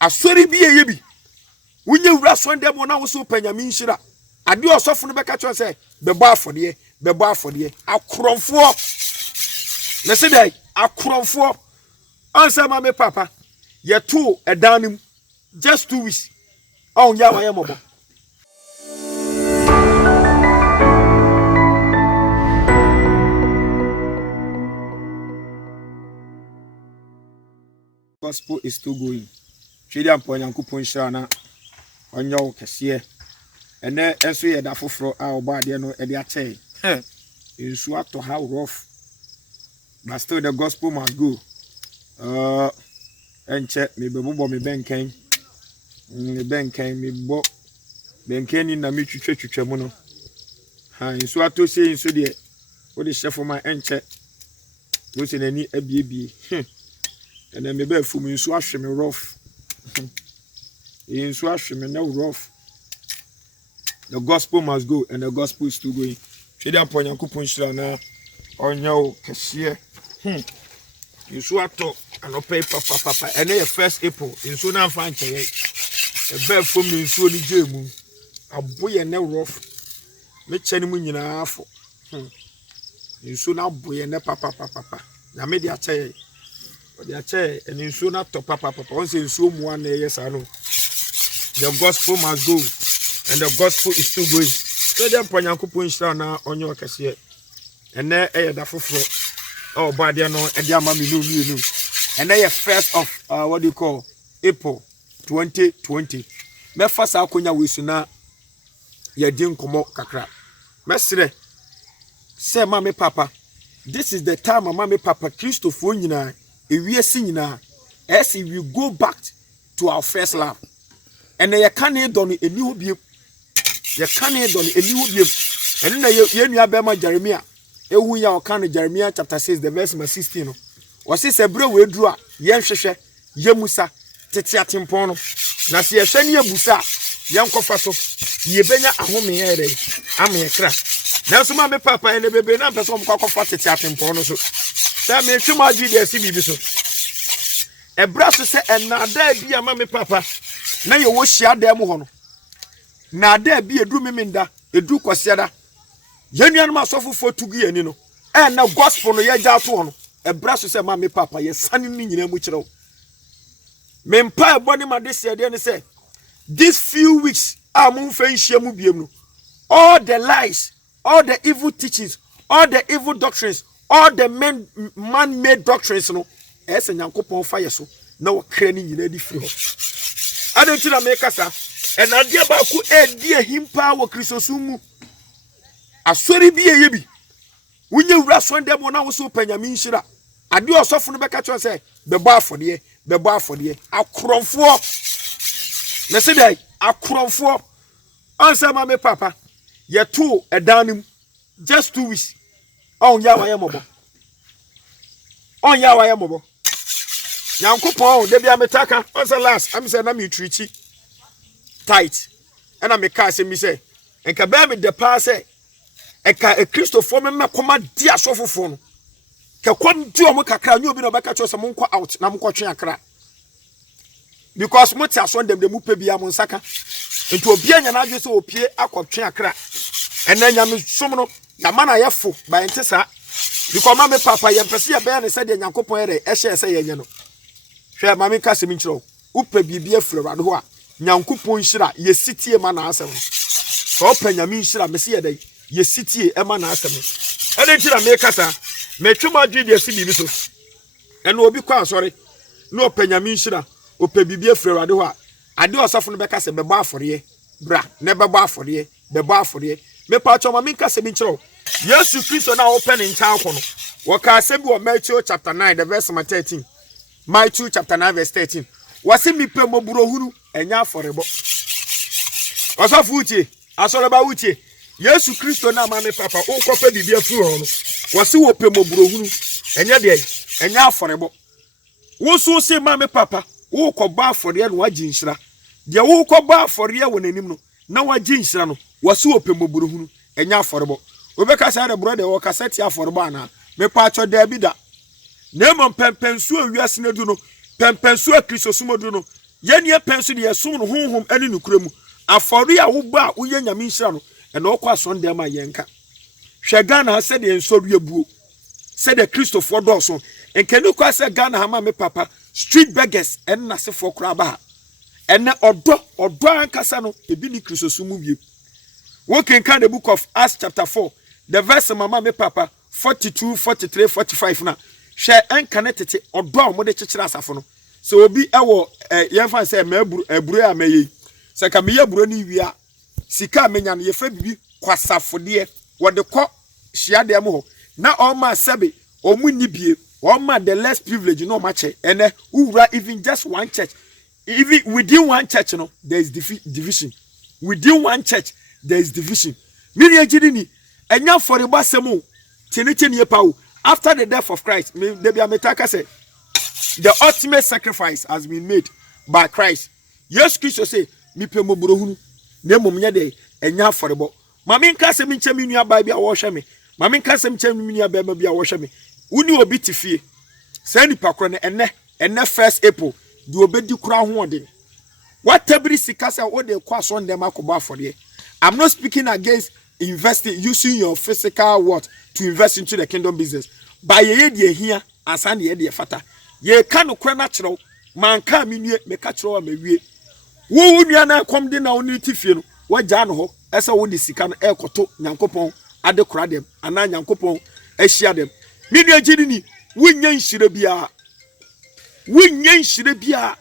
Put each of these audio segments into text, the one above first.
asori bi ye bi wunye wura sonde mo na wo so panyame nhira ade osofo no beka cho se bebo afode akromfo na se dai akromfo ansa ma me papa ye to edanim just 2 weeks on ya wa ye mobo gospel is still going. Chidi ampo Nyankopon hira na onyo kese ene enso ye da foforo a oba de no e de ache ensu ato how rough but still the gospel must go. Enche me bebo me benken me bo benken ni na me twetwa mu no ha ensu ato se ensu de wo de chef ma enche wo se nani abiebie ene me ba fu me ensu ahwe me rough ensu ahwe me na rough. The gospel must go and the gospel is still going. Chedi ampo Nyankopon hira na onyo kese ensu ato anope papa ene ye 1st April ensu na fa ncheye e ba fo me ensu ni jemu aboye ne rough me chani mu nyina afo ensu na aboye ne papa na me dia cheye odi ache ene ensu na to papa on se ensu mu an ye sa no. The gospel must go and the gospel is still going. So dem Nyankopon hira na onyo kese ene e da foforo oh bad no e dia ma me no and then 1st of what do you call April 2020 me fast akonya wesuna ye din komo kakra mesre say mama papa this is the time mama papa Christopher nyina ewiese nyina as we go back to our first love and ye can e don eni hobie and na ye nua be ma Jeremiah ehu ya okan Jeremiah chapter 6 the verse 16 no wose se bre we duru a ye nhwehwe ye musa tete atempon no na se ye hwe ne abusa ye nkofa so ye benya ahome ye re ame kra na so ma me papa ene bebe na pese om kwakofa tete atempon no so se me twuma gi de si bibi so e bra so se enada bia ma me papa na ye wo hia da mu ho no na da bia edu memenda edu kwasiada yenuan ma sofo fotugu ani no na gospel no ye ja to no e bra so se ma me papa ye sane ni nyina mu kirew me mpa eboni ma de se de ne se these few weeks am fa nhia mu biem no all the lies, all the evil teachings, all the evil doctrines, all the man-made doctrines no ese Nyankopon fa ye so na wo kra ni nyina di firi ho adenti na me kasa and adia ba ku edi ahimpa wo kristosumu asori bi ye bi wunye wura sonde mo na wo so panyame nhira ade osofo no beka cho se bebo afode akromfo na se dai akromfo ansa ma me papa ye to edanim just 2 weeks on ya wa ye mobo Nyankopon de bia metaka once last am say na me trichi tight and am ka say me say enka be me de pa say eka Christopher me makoma di asofofo no ke kwam di omo kakra nyu obi no beka cho say monko out na monko twe akra because mo ti aso dem de mu pe bia mo nsaka enti obi anya na adwe say opie akotwe akra ena nya me som no ya mana yefo ba enti sa because ma me papa ye pese ye be na say de Nyankopon ere e hye say ye nye no hwe ma me ka se mi nkyerɛ upe bibia furado ho a Nyankopon hira ye sitie ma na asem so panyame hira me se ye dai ye sitie e ma na asem ene ntira me kasa me twema dwi de si bibi so ene obi kwa asɔre na opanyame hira ope bibia furado ho a ade osafo no beka se bebo afɔre bra ne bebo afɔre me pa choma me kasa mi nkyerɛ Yesu Kristo na open ncha akɔ no wo ka asɛm bi wɔ Matthew chapter 9 the verse 13 Matthew chapter 9 verse 13 wase mi pe moburo huru enya aforebo osofo utie asoreba utie Yesu Kristo na ma me papa o kopa bibia fu ho no wase wo pe moburo huru enya de enya aforebo wo so se ma me papa wo koba afore no wagi nhira de wo koba afore wo nanim no na wagi nhira no wase wo pe moburo huru enya aforebo obeka sa de brother wo kaseti aforebo ana me pa cho da bi da Nemo pempensu awiase na du no pempensu akristosumo du no Yen ye penso de yesum no honhom ani nukremu. Afori a wo ba wo ye nyame nhira no e no kwa so ndem a yenka. Hwe Ghana said the ensori abuo. Said the Christopher Dawson. And can you call say Ghana hama me papa street beggars and nase for kraba. And na odo ankasa no ebi ni Christosumu bi. We can count the book of Acts chapter 4. The verse mama me papa 42, 43, 45 na. Share enkanetete odo a mo de kekere asafo no. So obi ewo yemfa say maburu eburu a meyi. Se ka me yaburu ni wia sika menya no ye fa bibi kwasafode wo de kɔ hia dem ho na all ma sebe omu nibie all ma the less privilege no ma che ene uwura even just one church, even within one church no there is division. Within one church there is division. Miri ejidi ni enya for ba semu tene pawo after the death of Christ. Me dey be ametaka say the ultimate sacrifice has been made by Christ. Yes, Christ say mi pe mobrohunu na momnya de enya for bo. Mami nka se mi nche mi nua ba bia wo hwe me. Mami nka se mi nche mi nua ba bia wo hwe me. Uni obi tifie. Say ni pakro ne enne 1st April di obedi kura ho odin. What tabri sika se wo de kwa so ndem akoba afode. I'm not speaking against investing, using your physical what to invest into the kingdom business. By ye de here asan ye de fata. Ye ka no kra na kyerɛw. Man ka mi nue me ka kyerɛw ma wie. Wo nua na kom de na wo ni tifie no. Wa ja no ho. Esa wo de sika no ekoto Nyankopɔn ade kora dem ana Nyankopɔn ahia dem. Me nua gidi ni wonnya nhire bia.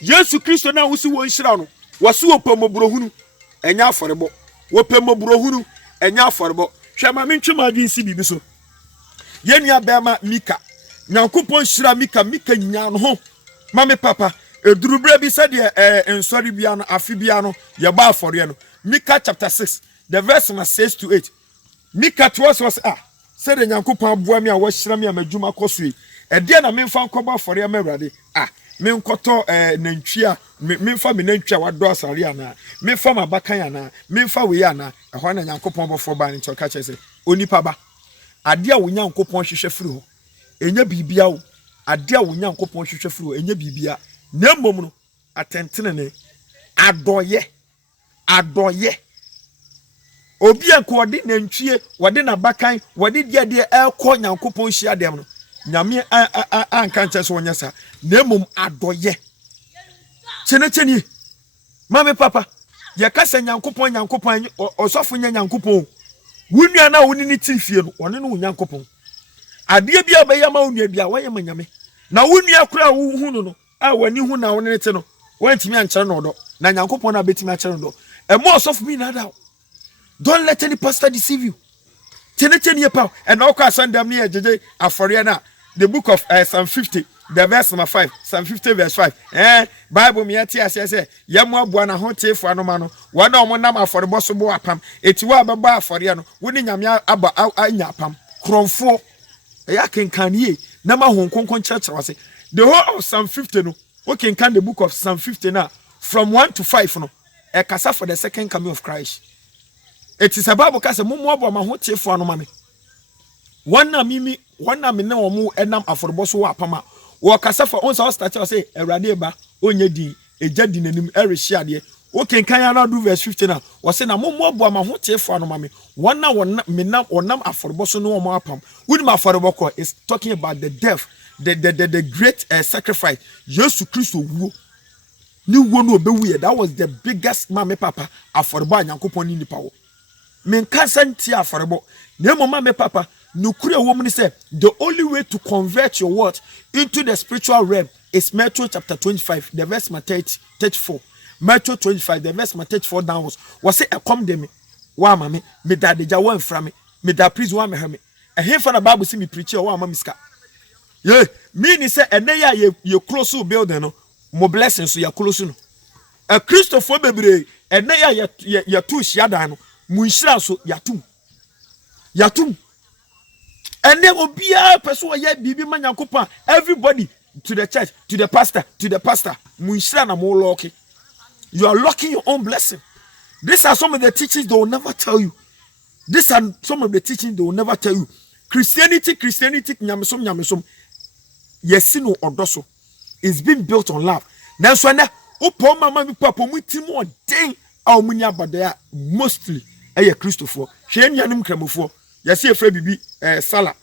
Yesu Kristo na wo si wo nhira no. Wo so opomobrohunu enya aforebo. Wo pemobrohunu enya aforebo. Hwe ma mentwema adwen si bibi so. Ye nua bema Mika. Nyankopɔn hira Mika nya no ho. Mame papa edurubra bi said ensori bia no afi bia no ye ba afore no. Mika chapter 6 the verse 6 to 8. Mika to us was said Nyankopɔn aboa me a wo hira me amadwuma kosui. E de na memfa nkoba afore ma Awurade me nkoto nantwi a memfa me nantwi a wado asare ana memfa mabakan ana memfa we ana ehwa na Nyankopɔn bofo ba ne choka chese onipa ba ade a wo Nyankopɔn hwehwe firi ho enya bibia wo ade a wo Nyankopɔn hwehwe firi ho enya bibia na mmom no atentene ne adoye obi enko ode nantwie wode na bakan wode de ekɔ Nyankopɔn hia dem no nyame anka nche so wonya sa na mmom adoye chenecheni mame papa ye kasa Nyankopɔn osofo nya Nyankopɔn wunua na woni ni tifie no one no Nyankopɔn ade bia be yama wunua bia woyɛ manyame na wunua kura wo hu no a wani hu na woni te no wantimi ankyere no do na Nyankopɔn na betimi akyere no do e mo osofo bi na da. Don't let any pastor deceive you. Chenecheni pa and all ka sandam ne jeje afore na the book of Psalm 50 the verse number 5. Psalm 50 verse 5. Bible me ati ase say yamo aboa na ho tefo anoma no wa na omo nam afore boso bo apam eti wa baba afore no woni nyame aba anya apam kronfo ya kenkan ye na ma hon konkon church was the whole of Psalm 50 no we can can the book of Psalm 50 now from 1 to 5 no e kasa for the second coming of Christ. It is a Bible kasa mumu abo ma ho tefo anoma me wana me na omo enam afore so apama wo kasa for on so start say Awurade ba onye din eja din nanim erehia de o kenkan ya na do verse 50 na wo say na mumu abo ma ho tefo anoma me wana me na onam afore so no omo apam wudi ma afore boko is talking about the death the great sacrifice Jesus Christ wo ni wo no obewu. That was the biggest mama papa afore ba Nyankopɔn ni nipa wo men kansanti afarebo na mama me papa nukure woman say the only way to convert your word into the spiritual realm is Matthew chapter 25 the verse 34. Matthew 25 the verse 34 downwards was say come dem wa mama me da deja wan fra me da priest wa me ha me ehim for the Bible see me preach wa mama miska ye me ni say ene ya ye close building no mo blessings so ya close no a Christopher bebre ene ya tu hia dan no munshira so yatum ene obia person ye bibi ma Nyankopɔn everybody to the church to the pastor munshira na mo lock. You are locking your own blessing. These are some of the teachings they will never tell you. Christianity nyamesom yesino odoso is being built on love. nanso na upo mama mi papa mu ti mo den a omunya abada mostly eye Christopher hwe nuanom kramofo yesi efra bibi sala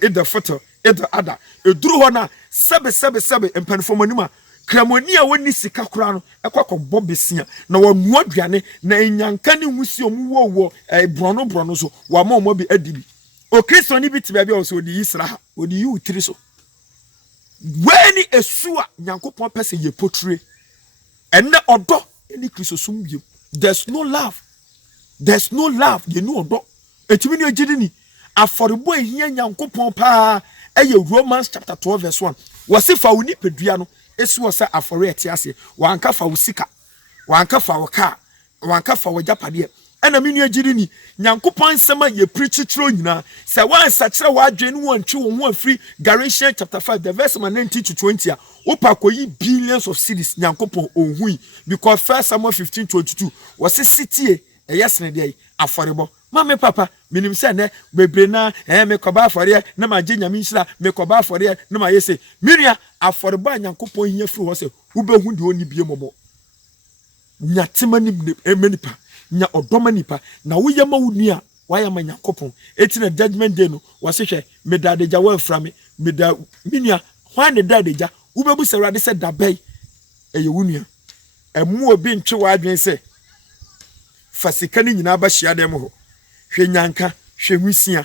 eda photo eda ada eduru ho na sebe empanfo manima kramoni a woni sika kura no ekwa besia na wonu aduane na enyanka ne husi omu wo brono so wa ma omo bi adibi o Kristo ni biti bia o so odi yisra ha odi yu tiri so weni esua nyankopon pese ye potre enne odo eni Kristo sum bi there's no love ye no odo etimi ni ogidi ni aforebo ehia nyankopon pa eye Romans chapter 12 verse 1 wasifa woni pedua no esi wo sa afore etiase wanka fa wosika wanka fa woka wanka fa wajapade ena menu agiri ni nyankopon sema ye preachitro nyina se wan sakire wadwen won twe won ho afri Galatians chapter 5 the verse 19 to 20 a opa koyi billions of cities nyankopon onhui because 1 Samuel 15:22 was city eyesene dey aforebo mama papa minim se ne bebre na me koba afore na ma je nyame nhira me koba afore na ma yese miria aforebo nyankopon hia firi ho se ubehu de oni bie momo nyatema ni emenipa nya odoma nipa na woyɛ ma wunua wayɛ ma nyankopon eti na judgment day no wasehwɛ me dadeja wa mfra me da minua hwan ne dadeja ubebu se wrade se dabai eye wunua emu obi ntwe wa adwen se fasika ni nyina ba hia dem ho hwe nyanka hwe husia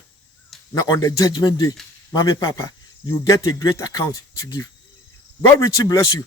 na on the judgment day mama papa you get a great account to give. God richly bless you.